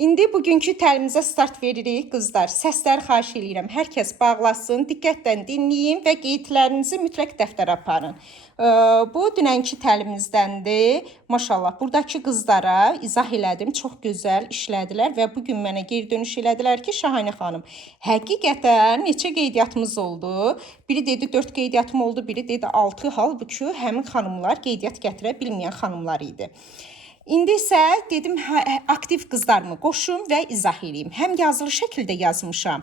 İndi bugünkü təlimizə start veririk qızlar. Səsləri xahiş edirəm. Hər kəs bağlasın, diqqətlə dinləyin və qeydlərinizi mütləq dəftərə aparın. Bu dünənki təlimimizdəndir. Maşallah, buradakı qızlara izah elədim. Çox gözəl işlədilər və bu gün mənə geri dönüş elədilər ki, Şahanə xanım, həqiqətən neçə qeydiyyatımız oldu? Biri dedi 4 qeydiyyatım oldu, biri dedi 6. Halbuki həmin xanımlar qeydiyyat gətirə bilməyən xanımlar idi. İndi isə dedim aktiv qızlarımı qoşum və izah edeyim. Həm yazılı şəkildə yazmışam.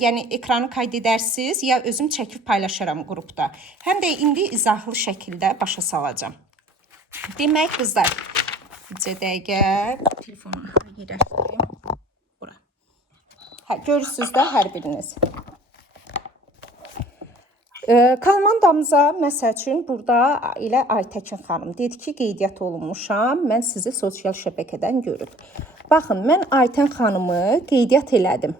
Yəni ekranı qayd edərsiniz ya özüm çəkib paylaşaram qrupda. Həm də indi izahlı şəkildə başa salacağam. Demək qızlar, bir dəqiqə telefonu yerləşdirim. Bura. Görürsünüz də hər biriniz. Komandamıza məsəl üçün burada ilə Aytəkin xanım dedi ki, qeydiyyat olunmuşam, mən sizi sosial şəbəkədən görüb. Baxın, mən Aytən xanımı qeydiyyat elədim.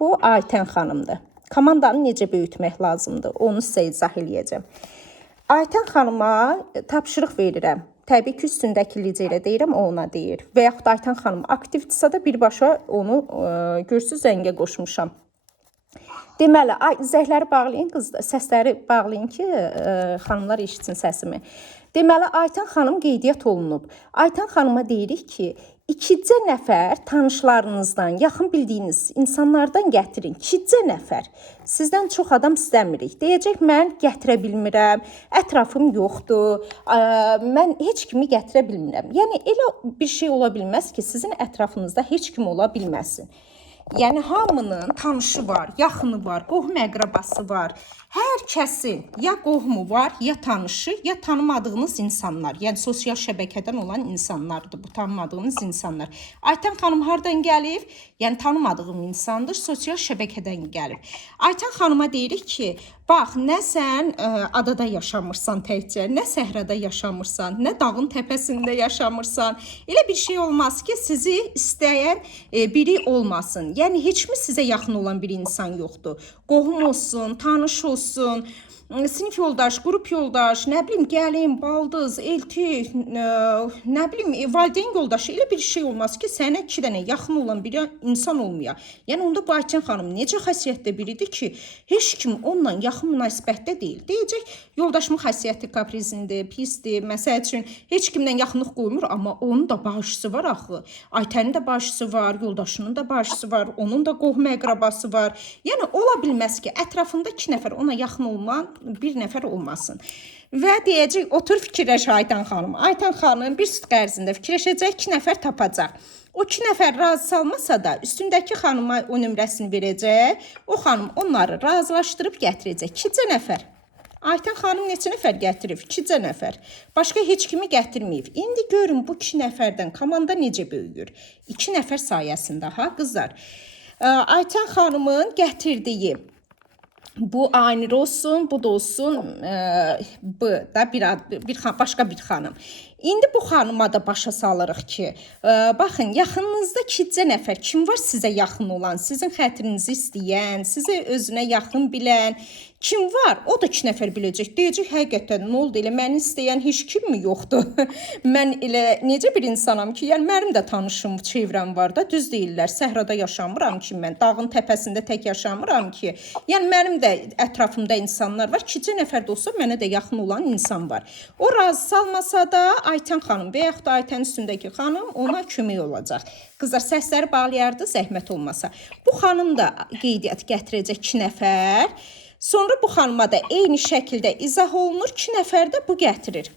Bu Aytən xanımdır. Komandanı necə böyütmək lazımdır, onu sizə izah eləyəcəm. Aytən xanıma tapşırıq verirəm. Təbii ki, üstündəki liderə deyirəm, o ona deyir. Və yaxud Aytən xanım aktivdirsə də birbaşa onu görsüz zəngə qoşmuşam. Deməli, zəhləri bağlayın, səsləri bağlayın ki, xanımlar eşitsin səsimi. Deməli, Aytən xanım qeydiyyat olunub. Aytən xanıma deyirik ki, 2 nəfər tanışlarınızdan, yaxın bildiyiniz insanlardan gətirin. 2 nəfər. Sizdən çox adam istəmirik. Deyəcək, mən gətirə bilmirəm, ətrafım yoxdur, mən heç kimi gətirə bilmirəm. Yəni, elə bir şey ola bilməz ki, sizin ətrafınızda heç kim ola bilməsin. Yəni, hamının tanışı var, yaxını var, qohum əqrabası var. Hər kəsin ya qohumu var, ya tanışı, ya tanımadığınız insanlar. Yəni, sosial şəbəkədən olan insanlardır bu, tanımadığınız insanlar. Aytən xanım hardan gəlib? Yəni, tanımadığım insandır, sosial şəbəkədən gəlib. Aytən xanıma deyirik ki, bax, nə sən adada yaşamırsan təkcə, nə səhrada yaşamırsan, nə dağın təpəsində yaşamırsan. Elə bir şey olmaz ki, sizi istəyən biri olmasın. Yəni, heç mi sizə yaxın olan bir insan yoxdur? Qohum olsun, tanış olsun, sinif yoldaş, qrup yoldaş, nə bilim, gəlin, baldız, elti, nə bilim, valideyn yoldaşı, elə bir şey olmaz ki, sənə 2 dənə yaxın olan bir insan olmaya. Yəni, onda bu Aytən xanım necə xəsiyyətdə biridir ki, heç kim onunla yaxın münasibətdə deyil. Deyəcək, yoldaşımın xəsiyyəti kaprizindir, pisdir, məsəl üçün, heç kimlə yaxınlıq qoymur, amma onun da bağışçısı var axı. Aytənin də bağışçısı var, yoldaşının da bağışçısı var, onun da qohum əqrabası var. Yəni, ola bilməz ki, ətrafında 2 nəfər ona yaxın olman, bir nəfər olmasın. Və deyəcək, otur fikirləş Aytən xanım. Aytən xanım bir sutq ərzində fikirləşəcək, 2 nəfər tapacaq. O 2 nəfər razı salmasa da üstündəki xanıma o nömrəsini verəcək. O xanım onları razılaşdırıb gətirəcək. 2 nəfər. Aytən xanım neçə nəfər gətirib? 2 nəfər. Başqa heç kimi gətirməyib. İndi görün bu 2 nəfərdən komanda necə böyüyür. 2 nəfər sayəsində, ha qızlar. Aytən xanımın gətirdiyi bu aynır olsun, bu da olsun, bu da başqa bir xanım. İndi bu xanıma da başa salırıq ki, baxın, yaxınınızda 2 nəfər kim var sizə yaxın olan, sizin xətrinizi istəyən, sizə özünə yaxın bilən kim var? O da 2 nəfər biləcək. Deyəcək, həqiqətən nə oldu? Elə məni istəyən heç kim mi yoxdur? Mən elə necə bir insanam ki, yəni mənim də tanışım, çevrəm var da, düz deyirlər. Səhrada yaşamıram ki, mən dağın təpəsində tək yaşamıram ki. Yəni mənim də ətrafımda insanlar var. 2 nəfər də olsa mənə də yaxın olan insan var. O razı salmasa da Aytən xanım və yaxud da Aytənin üstündəki xanım ona kömək olacaq. Qızlar, səsləri bağlayardı, zəhmət olmasa. Bu xanım da qeydiyyat gətirəcək 2 nəfər. Sonra bu xanıma da eyni şəkildə izah olunur, 2 nəfər də bu gətirir.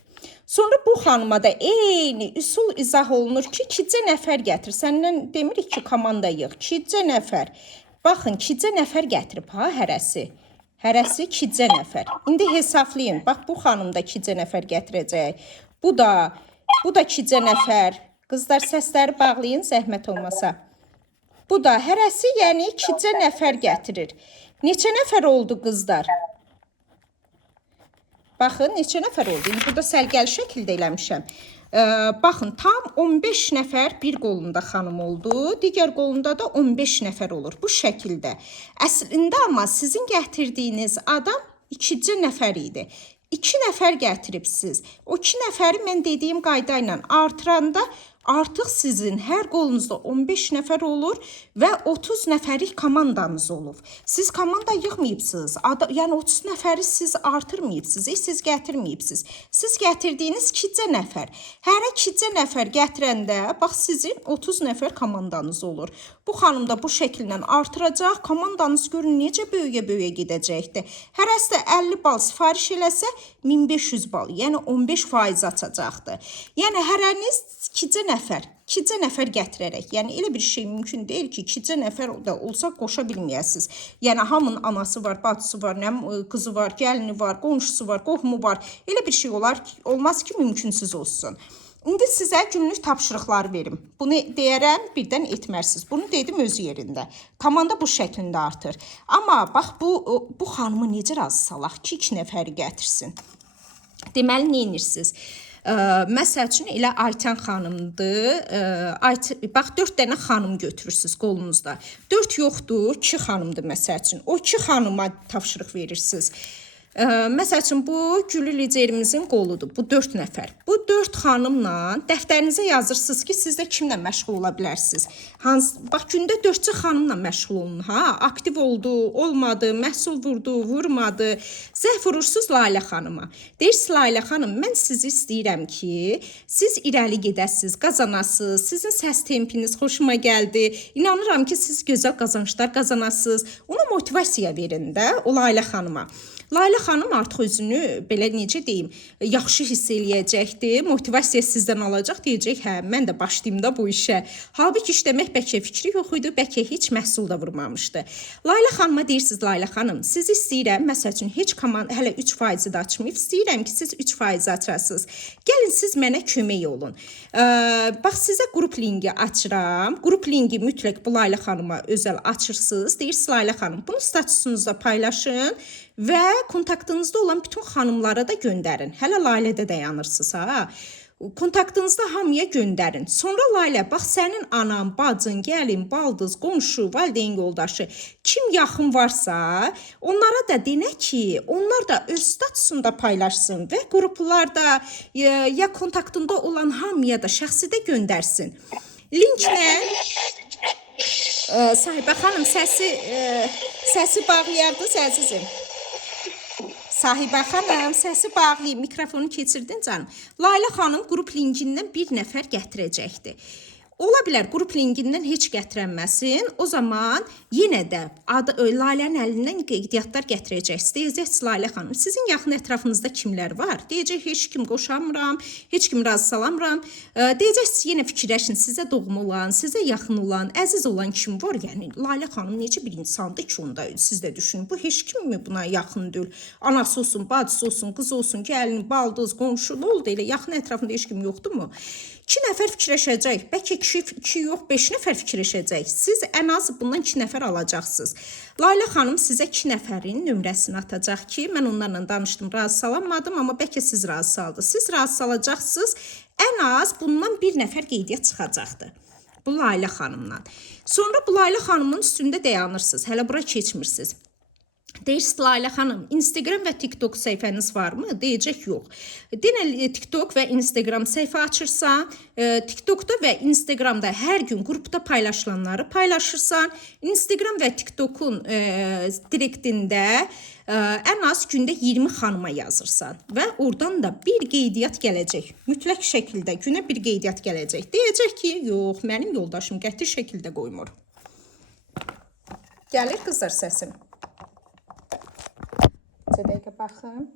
Sonra bu xanıma da eyni üsul izah olunur ki, 2 nəfər gətir. Səndən demirik ki, komanda yığ, 2 nəfər. Baxın, 2 nəfər gətirib, ha, hərəsi. Hərəsi 2 nəfər. İndi hesablayın, bax, bu xanım da 2 nəfər gətirəcək. Bu da 2 nəfər. Qızlar, səsləri bağlayın, zəhmət olmasa. Bu da hərəsi, yəni 2 nəfər gətirir. Neçə nəfər oldu qızlar? Baxın, neçə nəfər oldu? İndi burada sərgəli şəkildə eləmişəm. Baxın, tam 15 nəfər bir qolunda xanım oldu. Digər qolunda da 15 nəfər olur. Bu şəkildə. Əslində amma sizin gətirdiyiniz adam 2 nəfər idi. 2 nəfər gətiribsiz. O 2 nəfəri mən dediyim qayda ilə artıranda artıq sizin hər qolunuzda 15 nəfər olur və 30 nəfərlik komandanız olub. Siz komanda yığmayıbsınız. Yəni 30 nəfəri siz artırmayıbsınız, siz gətirməyibsiniz. Siz gətirdiyiniz 2 nəfər. Hər 2 nəfər gətirəndə bax sizin 30 nəfər komandanız olur. Bu xanım da bu şəkillə artıracaq. Komandanız görün necə böyüyə-böyüyə gedəcəkdir. Hər həstə 50 bal sifariş eləsə 1500 bal, yəni 15% açacaqdır. Yəni hərəniz 2 nəfər gətirərək, yəni elə bir şey mümkün deyil ki, 2 nəfər da olsa qoşa bilməyəsiniz. Yəni hamının anası var, bacısı var, qızı var, gəlini var, qonşusu var, qohumu var. Elə bir şey olmaz ki, mümkünsüz olsun. İndi sizə günlük tapşırıqlar verim. Bunu deyərəm, birdən etmərsiniz. Bunu dedim öz yerində. Komanda bu şəklində artır. Amma bax bu xanımı necə razı salaq ki, 2 nəfəri gətirsin. Deməli, nə edirsiniz? Məsəl üçün elə Aytən xanımdır. Bax 4 dənə xanım götürürsüz qolunuzda. 4 yoxdur, 2 xanımdır məsəl üçün. O 2 xanıma tapşırıq verirsiniz. Məsəl üçün bu Gülü liderimizin qoludur. Bu 4 nəfər. Bu 4 xanımla dəftərinizə yazırsınız ki, siz də kimlə məşğul ola bilərsiniz. Bax gündə 4 xanımla məşğul olun, ha? Aktiv oldu, olmadı, məhsul vurdu, vurmadı. Zəh vurursunuz Lalə xanıma. Deyirsiniz Lalə xanım, mən sizi istəyirəm ki, siz irəli gedəsiniz, qazanasınız. Sizin səs tempiniz xoşuma gəldi. İnanıram ki, siz gözəl qazançlar qazanasınız. Ona motivasiya verin də o Lalə xanıma. Lalə xanım artıq özünü belə necə deyim, yaxşı hiss eləyəcəkdir, motivasiya sizdən alacaq, deyəcək, hə, mən də başlayım da bu işə. Halbuki işləmək bəlkə fikri yox idi, bəlkə heç məhsul da vurmamışdı. Lalə xanıma deyirsiniz, Lalə xanım, sizi istəyirəm, məsəl üçün heç komanda hələ 3% da açmayıb, istəyirəm ki, siz 3% açasınız. Gəlin siz mənə kömək olun. Bax sizə qrup linki açıram. Qrup linki mütləq bu Lalə xanıma özəl açırsınız. Deyirsiniz, Lalə xanım, bunu statusunuzda paylaşın və kontaktınızda olan bütün xanımlara da göndərin. Hələ Lalədə dayanırsınız, ha? Kontaktınızda hamıya göndərin. Sonra Lalə, bax sənin anan, bacın, gəlin, baldız, qonşu, valideyn yoldaşı, kim yaxın varsa, onlara da denə ki, onlar da öz statusunda paylaşsın və qruplarda ya kontaktında olan hamıya da şəxsidə göndərsin. Linklə Sahibə xanım səsi bağlayardınız əzizim. Sahibə xanım, səsi bağlayıb, mikrofonu keçirdin canım. Lalə xanım qrup linkindən bir nəfər gətirəcəkdir. Ola bilər qrup linkindən heç gətirənməsin. O zaman yenə də Lalənin əlindən qeydiyyatlar gətirəcəksiniz. Deyəcəksiniz, Lalə xanım, sizin yaxın ətrafınızda kimlər var? Deyəcək, heç kim qoşamıram, heç kim razı salamıram. Deyəcəksiniz, yenə fikirləşin, sizə doğma olan, sizə yaxın olan, əziz olan kim var? Yəni, Lalə xanım necə bir insandır ki, onda siz də düşünün. Bu heç kim mi buna yaxın deyil? Anası olsun, bacısı olsun, qız olsun, gəlin, baldız, qonşu, nə oldu elə? Yaxın ətrafında heç kim yoxdur mu? 2 nəfər fikirləşəcək, bəlkə 2 yox, 5 nəfər fikirləşəcək. Siz ən az bundan 2 nəfər alacaqsınız. Lalə xanım sizə 2 nəfərin nömrəsini atacaq ki, mən onlarla danışdım, razı salanmadım, amma bəlkə siz razı saldınız. Siz razı salacaqsınız, ən az bundan 1 nəfər qeydiyyat çıxacaqdır. Bu Lalə xanımdan. Sonra bu Lalə xanımın üstündə dayanırsınız, hələ bura keçmirsiniz. Deyirsiniz, Lalə xanım, Instagram və TikTok səhifəniz varmı? Deyəcək, yox. Denə TikTok və Instagram səhifə açırsan, TikTokda və Instagramda hər gün qrupda paylaşılanları paylaşırsan, Instagram və TikTokun direktində ən az gündə 20 xanıma yazırsan və oradan da bir qeydiyyat gələcək. Mütləq şəkildə günə bir qeydiyyat gələcək. Deyəcək ki, yox, mənim yoldaşım qəti şəkildə qoymur. Gəlir qızlar səsim. Bir dəqiqə baxın.